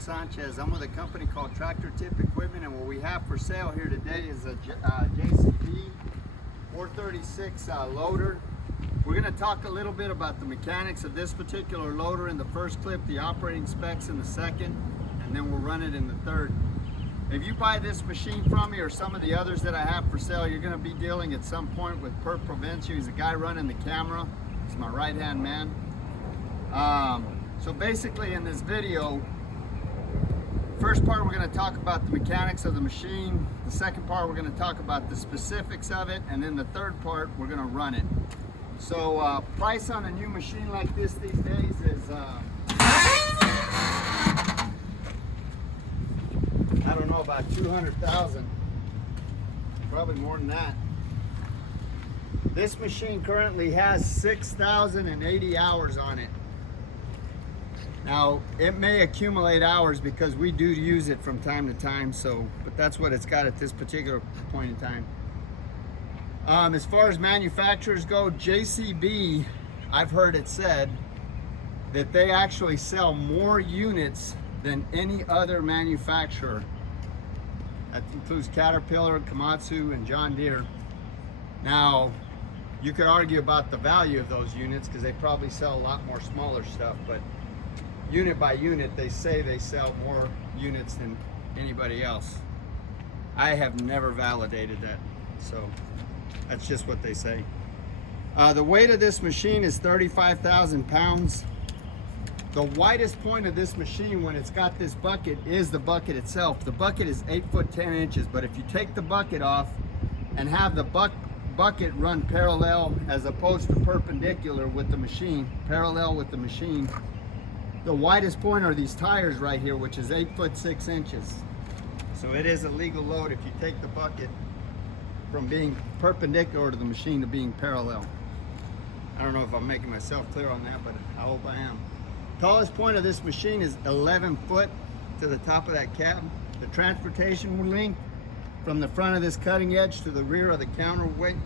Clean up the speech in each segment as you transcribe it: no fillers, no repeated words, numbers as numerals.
Sanchez. I'm with a company called Tractor Tip Equipment, and what we have for sale here today is a JCB 436 loader. We're going to talk a little bit about the mechanics of this particular loader in the first clip, the operating specs in the second, and then we'll run it in the third. If you buy this machine from me or some of the others that I have for sale, you're going to be dealing at some point with Perp Provencio. He's a guy running the camera. He's my right-hand man. So basically in this video, first part we're going to talk about the mechanics of the machine. The second part we're going to talk about the specifics of it, and then the third part we're going to run it. So price on a new machine like this these days is I don't know, about 200,000, probably more than that. This machine currently has 6,080 hours on it. Now, it may accumulate hours because we do use it from time to time, but that's what it's got at this particular point in time. As far as manufacturers go, JCB, I've heard it said that they actually sell more units than any other manufacturer. That includes Caterpillar, Komatsu, and John Deere. Now, you could argue about the value of those units because they probably sell a lot more smaller stuff, but unit by unit, they say they sell more units than anybody else. I have never validated that, so that's just what they say. The weight of this machine is 35,000 pounds. The widest point of this machine when it's got this bucket is the bucket itself. The bucket is 8 foot 10 inches, but if you take the bucket off and have the bucket run parallel as opposed to perpendicular with the machine, parallel with the machine, the widest point are these tires right here, which is 8 foot 6 inches. So it is a legal load if you take the bucket from being perpendicular to the machine to being parallel. I don't know if I'm making myself clear on that, but I hope I am. Tallest point of this machine is 11 foot to the top of that cab. The transportation length from the front of this cutting edge to the rear of the counterweight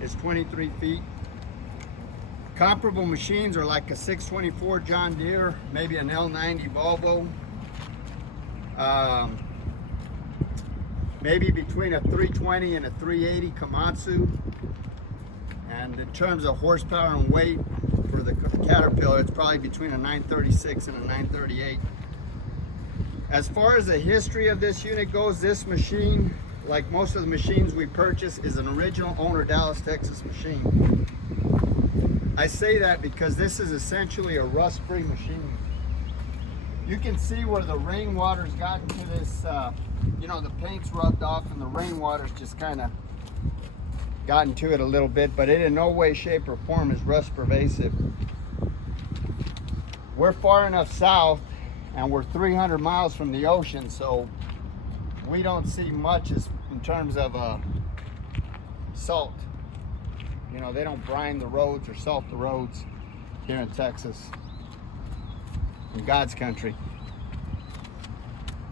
is 23 feet. Comparable machines are like a 624 John Deere, maybe an L90 Volvo, maybe between a 320 and a 380 Komatsu. And in terms of horsepower and weight for the Caterpillar, it's probably between a 936 and a 938. As far as the history of this unit goes, this machine, like most of the machines we purchase, is an original owner Dallas, Texas machine. I say that because this is essentially a rust-free machine. You can see where the rainwater's gotten to this, you know, the paint's rubbed off and the rainwater's just kind of gotten to it a little bit, but it in no way, shape, or form is rust pervasive. We're far enough south and we're 300 miles from the ocean, so we don't see much in terms of salt. You know, they don't brine the roads or salt the roads here in Texas, in God's country.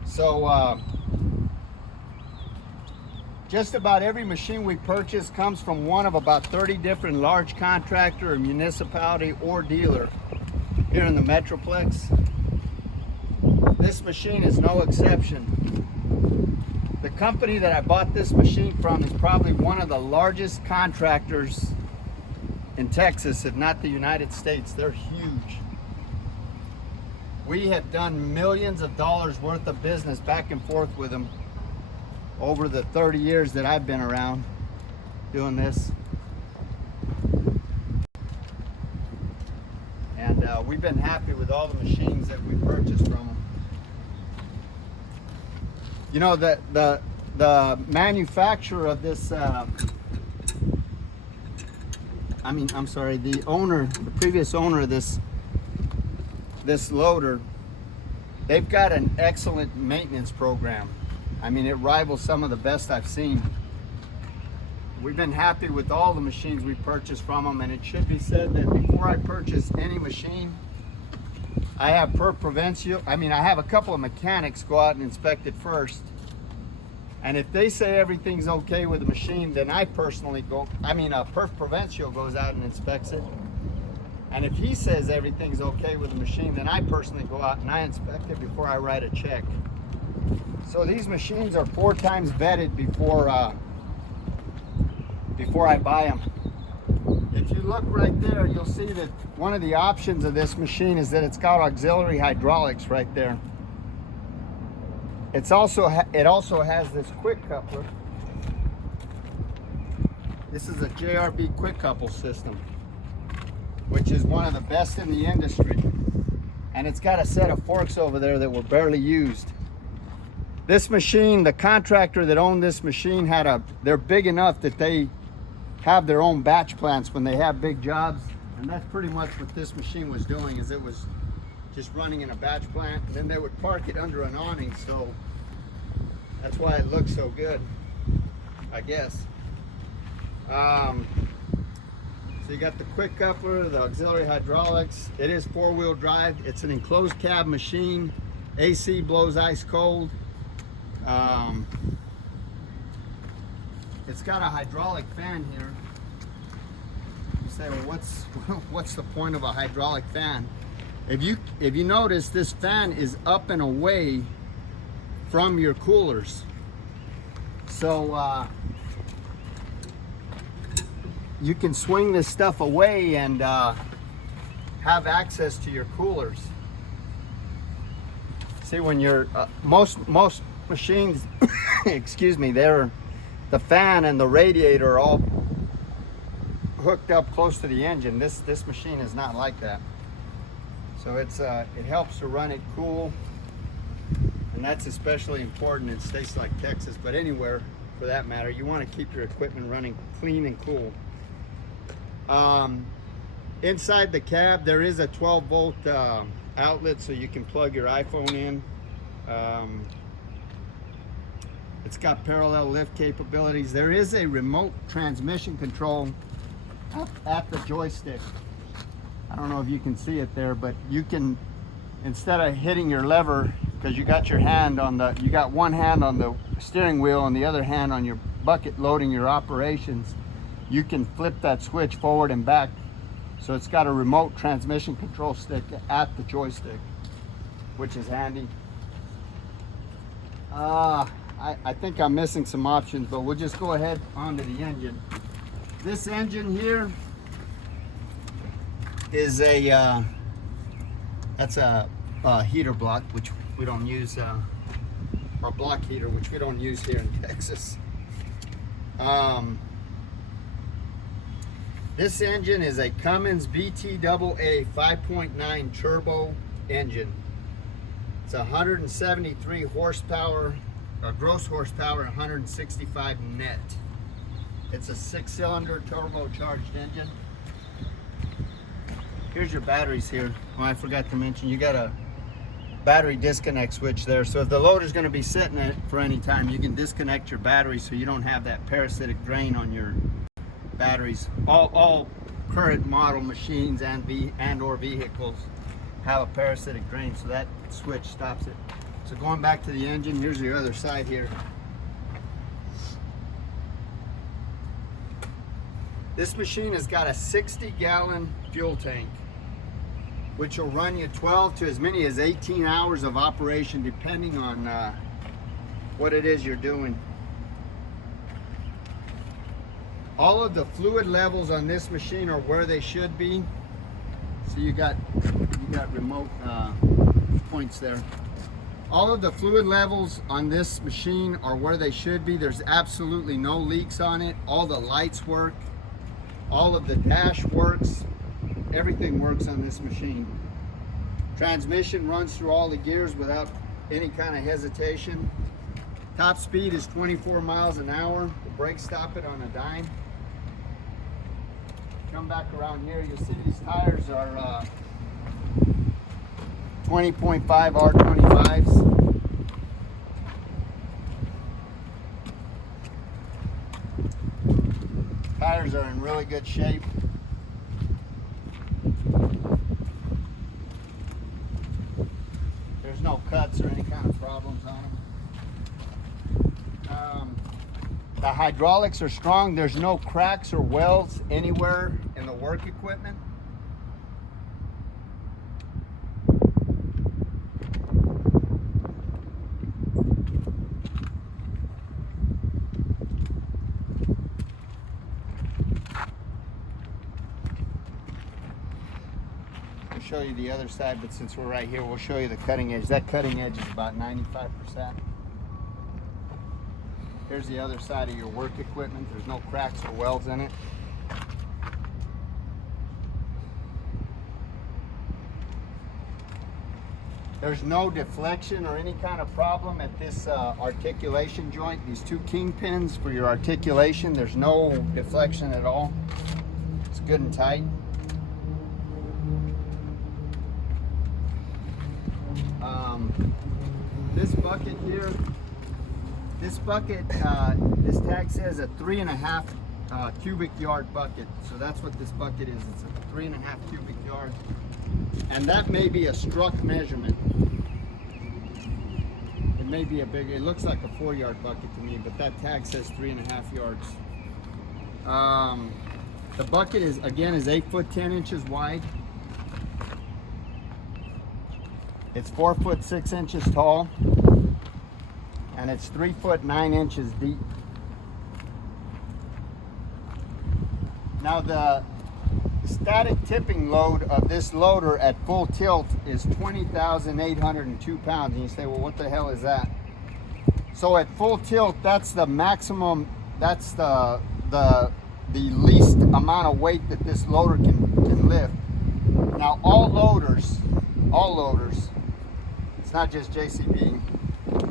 So just about every machine we purchase comes from one of about 30 different large contractor or municipality or dealer here in the Metroplex. This machine is no exception. The company that I bought this machine from is probably one of the largest contractors in Texas, if not the United States. They're huge. We have done millions of dollars worth of business back and forth with them over the 30 years that I've been around doing this. And we've been happy with all the machines that we purchased from them. You know, the manufacturer of this, the previous owner of this loader, they've got an excellent maintenance program. I mean, it rivals some of the best I've seen. We've been happy with all the machines we purchased from them, and it should be said that before I purchase any machine, I have Perp Provencio. I have a couple of mechanics go out and inspect it first. And if they say everything's okay with the machine, then I personally Perp Provencio goes out and inspects it. And if he says everything's okay with the machine, then I personally go out and I inspect it before I write a check. So these machines are 4 times vetted before I buy them. If you look right there, you'll see that one of the options of this machine is that it's got auxiliary hydraulics right there. It also has this quick coupler. This is a Jrb quick couple system, which is one of the best in the industry. And it's got a set of forks over there that were barely used. This machine, the contractor that owned this machine they're big enough that they have their own batch plants when they have big jobs. And that's pretty much what this machine was doing, is it was just running in a batch plant, and then they would park it under an awning, so that's why it looks so good, I guess. So you got the quick coupler, the auxiliary hydraulics. It is 4-wheel drive. It's an enclosed cab machine. AC blows ice cold. It's got a hydraulic fan here. You say, well, what's the point of a hydraulic fan? If you notice, this fan is up and away from your coolers. So you can swing this stuff away and have access to your coolers. See, when you're most machines, excuse me, the fan and the radiator are all hooked up close to the engine. This machine is not like that. So it helps to run it cool, and that's especially important in states like Texas, but anywhere for that matter. You want to keep your equipment running clean and cool. Inside the cab there is a 12-volt outlet, so you can plug your iPhone in. It's got parallel lift capabilities. There is a remote transmission control at the joystick. I don't know if you can see it there, but you can, instead of hitting your lever, because you got one hand on the steering wheel and the other hand on your bucket loading your operations, you can flip that switch forward and back. So it's got a remote transmission control stick at the joystick, which is handy. I think I'm missing some options, but we'll just go ahead onto the engine. This engine here is that's a heater block, which we don't use, or block heater, which we don't use here in Texas. This engine is a Cummins BTAA 5.9 turbo engine. It's 173 horsepower, gross horsepower, 165 net. It's a 6-cylinder turbocharged engine. Here's your batteries here. Oh, I forgot to mention, you got a battery disconnect switch there. So if the loader's going to be sitting in it for any time, you can disconnect your battery so you don't have that parasitic drain on your batteries. All current model machines and or vehicles have a parasitic drain, so that switch stops it. So going back to the engine, here's the other side here. This machine has got a 60-gallon fuel tank, which will run you 12 to as many as 18 hours of operation, depending on what it is you're doing. All of the fluid levels on this machine are where they should be. So you got remote points there. All of the fluid levels on this machine are where they should be. There's absolutely no leaks on it. All the lights work. All of the dash works. Everything works on this machine. Transmission runs through all the gears without any kind of hesitation. Top speed is 24 miles an hour. The brakes stop it on a dime. Come back around here, you'll see these tires are 20.5 R25s. Tires are in really good shape. There's no cuts or any kind of problems on them. The hydraulics are strong. There's no cracks or welds anywhere in the work equipment. show you the other side, but since we're right here, we'll show you the cutting edge. That cutting edge is about 95%. Here's the other side of your work equipment. There's no cracks or welds in it. There's no deflection or any kind of problem at this articulation joint. These two kingpins for your articulation, there's no deflection at all. It's good and tight. This bucket here, this tag says a 3.5 cubic yard bucket. So that's what this bucket is. It's a 3.5 cubic yards. And that may be a struck measurement. It may be a bigger, it looks like a 4-yard bucket to me, but that tag says 3.5 yards. The bucket is 8 foot 10 inches wide. It's 4 foot 6 inches tall, and it's 3 foot 9 inches deep. Now the static tipping load of this loader at full tilt is 20,802 pounds. And you say, well, what the hell is that? So at full tilt, that's the maximum, that's the least amount of weight that this loader can lift. Now all loaders, it's not just JCB,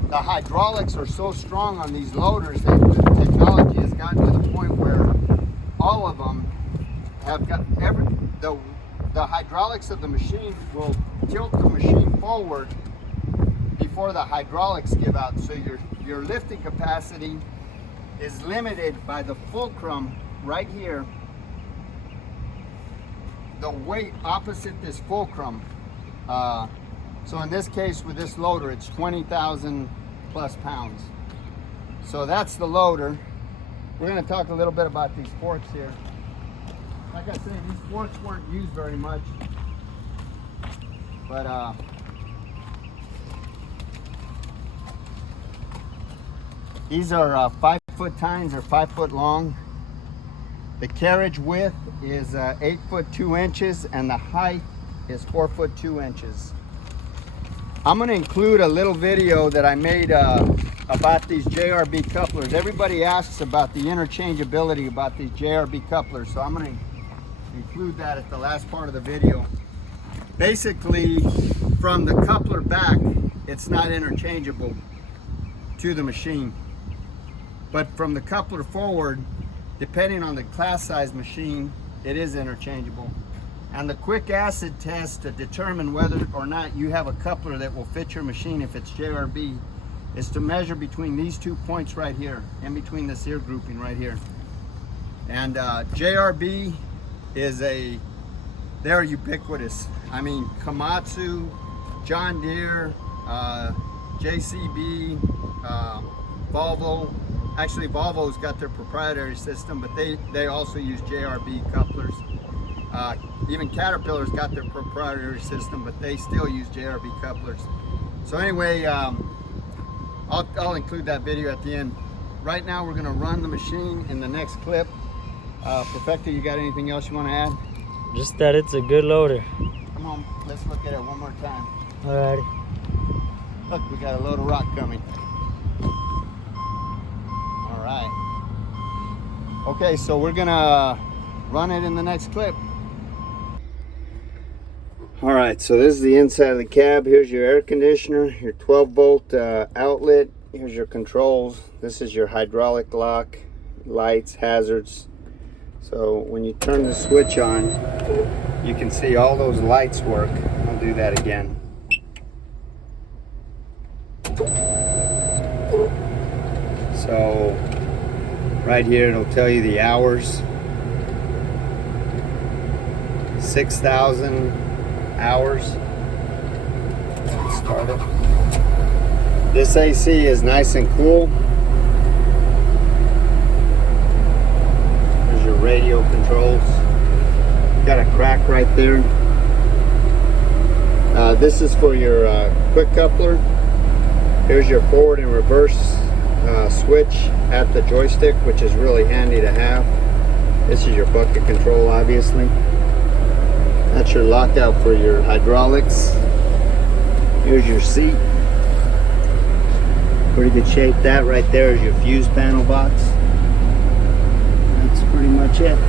the hydraulics are so strong on these loaders that the technology has gotten to the point where all of them have got the hydraulics of the machine will tilt the machine forward before the hydraulics give out. So your lifting capacity is limited by the fulcrum right here. The weight opposite this fulcrum. So in this case with this loader, it's 20,000 plus pounds. So that's the loader. We're going to talk a little bit about these forks here. Like I said, these forks weren't used very much, but these are 5 foot tines or 5 foot long. The carriage width is 8 foot 2 inches, and the height is 4 foot 2 inches. I'm going to include a little video that I made about these Jrb couplers. Everybody asks about the interchangeability about these Jrb couplers, so I'm going to include that at the last part of the video. Basically, from the coupler back, it's not interchangeable to the machine. But from the coupler forward, depending on the class size machine, it is interchangeable. And the quick acid test to determine whether or not you have a coupler that will fit your machine, if it's Jrb, is to measure between these 2 points right here, in between this ear grouping right here. And Jrb is they're ubiquitous. I mean, Komatsu, John Deere, JCB, Volvo. Actually, Volvo's got their proprietary system, but they also use Jrb couplers. Even Caterpillar's got their proprietary system, but they still use Jrb couplers. So anyway, I'll include that video at the end. Right now, we're going to run the machine in the next clip. Perfecto, you got anything else you want to add? Just that it's a good loader. Come on, let's look at it one more time. Alrighty. Look, we got a load of rock coming. All right. Okay, so we're gonna run it in the next clip. All right, so this is the inside of the cab. Here's your air conditioner, your 12-volt outlet. Here's your controls. This is your hydraulic lock, lights, hazards. So when you turn the switch on, you can see all those lights work. I'll do that again. So right here it'll tell you the hours. 6,000 hours. Let's start it. This AC is nice and cool. There's your radio controls. Got a crack right there. This is for your quick coupler. Here's your forward and reverse switch at the joystick, which is really handy to have. This is your bucket control, obviously. That's your lockout for your hydraulics. Here's your seat. Pretty good shape. That right there is your fuse panel box. That's pretty much it.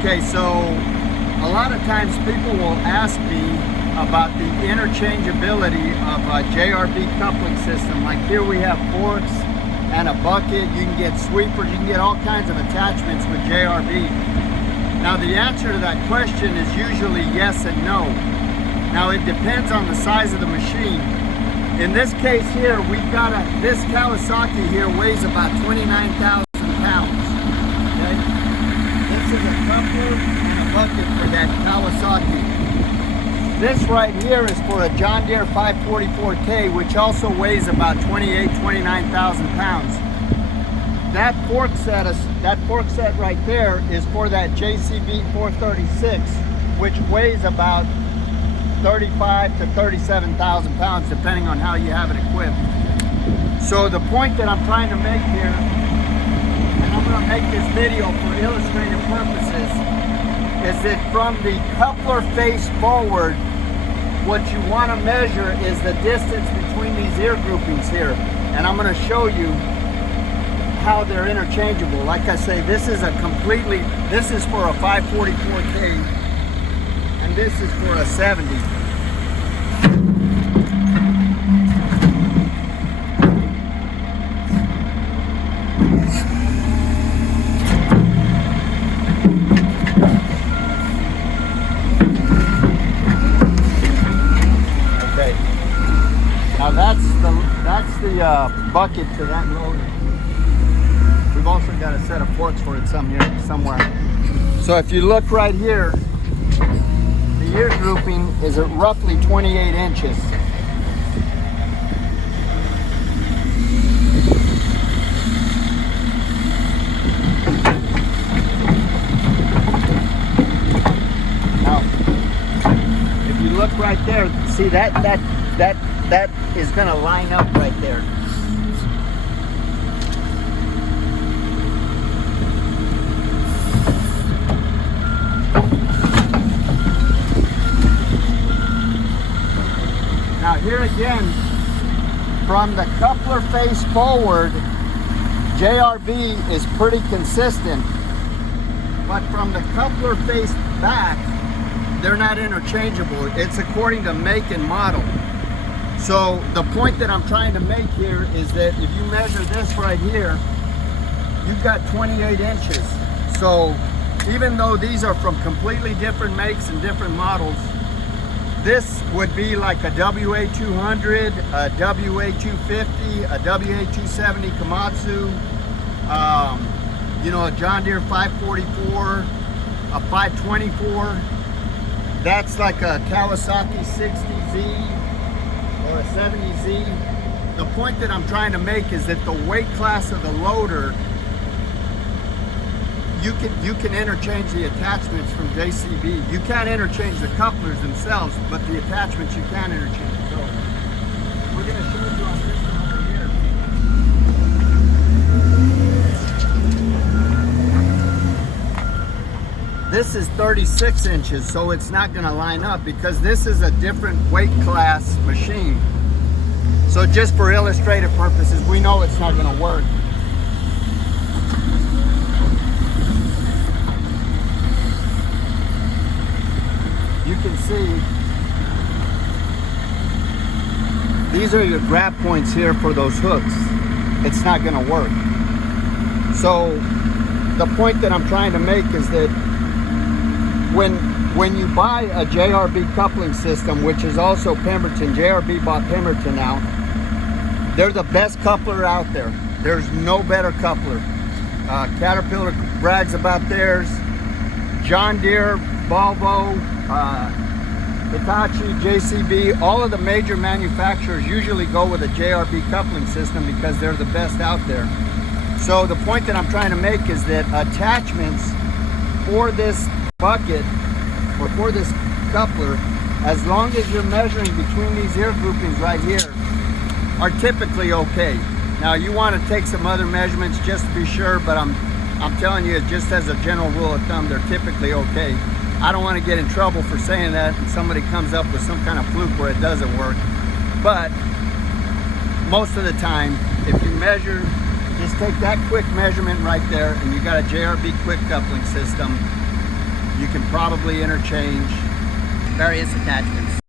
Okay, so a lot of times people will ask me about the interchangeability of a JRB coupling system. Like here we have forks and a bucket. You can get sweepers, you can get all kinds of attachments with JRB. Now the answer to that question is usually yes and no. Now it depends on the size of the machine. In this case here, we've got this Kawasaki here weighs about 29,000 pounds. Okay? This is a coupler and a bucket for that Kawasaki. This right here is for a John Deere 544K, which also weighs about 29,000 pounds. That fork set right there is for that JCB 436, which weighs about 35 to 37,000 pounds, depending on how you have it equipped. So the point that I'm trying to make here, and I'm going to make this video for illustrative purposes, is that from the coupler face forward, what you want to measure is the distance between these ear groupings here. And I'm going to show you how they're interchangeable. Like I say, this is for a 544K, and this is for a 70. Okay. Now that's the bucket to that loader. We've also got a set of forks for it somewhere. So if you look right here, the ear grouping is at roughly 28 inches. Now, if you look right there, see that is going to line up right there. Now here again, from the coupler face forward, JRB is pretty consistent, but from the coupler face back, they're not interchangeable. It's according to make and model. So the point that I'm trying to make here is that if you measure this right here, you've got 28 inches. So even though these are from completely different makes and different models, this would be like a WA200, a WA250, a WA270 Komatsu, a John Deere 544, a 524. That's like a Kawasaki 60Z or a 70Z. The point that I'm trying to make is that the weight class of the loader, you can interchange the attachments from JCB. You can't interchange the couplers themselves, but the attachments you can interchange. So we're going to show you on this one over here. This is 36 inches, so it's not going to line up because this is a different weight class machine. So just for illustrative purposes, we know it's not going to work. You can see these are your grab points here for those hooks. It's not going to work. So the point that I'm trying to make is that when you buy a JRB coupling system, which is also Pemberton, JRB bought Pemberton out, they're the best coupler out there. There's no better coupler. Caterpillar brags about theirs. John Deere, Volvo, Hitachi, JCB, all of the major manufacturers usually go with a JRB coupling system because they're the best out there. So the point that I'm trying to make is that attachments for this bucket or for this coupler, as long as you're measuring between these ear groupings right here, are typically okay. Now you want to take some other measurements just to be sure, but I'm telling you, just as a general rule of thumb, they're typically okay. I don't want to get in trouble for saying that and somebody comes up with some kind of fluke where it doesn't work. But most of the time, if you measure, just take that quick measurement right there and you got a JRB quick coupling system, you can probably interchange various attachments.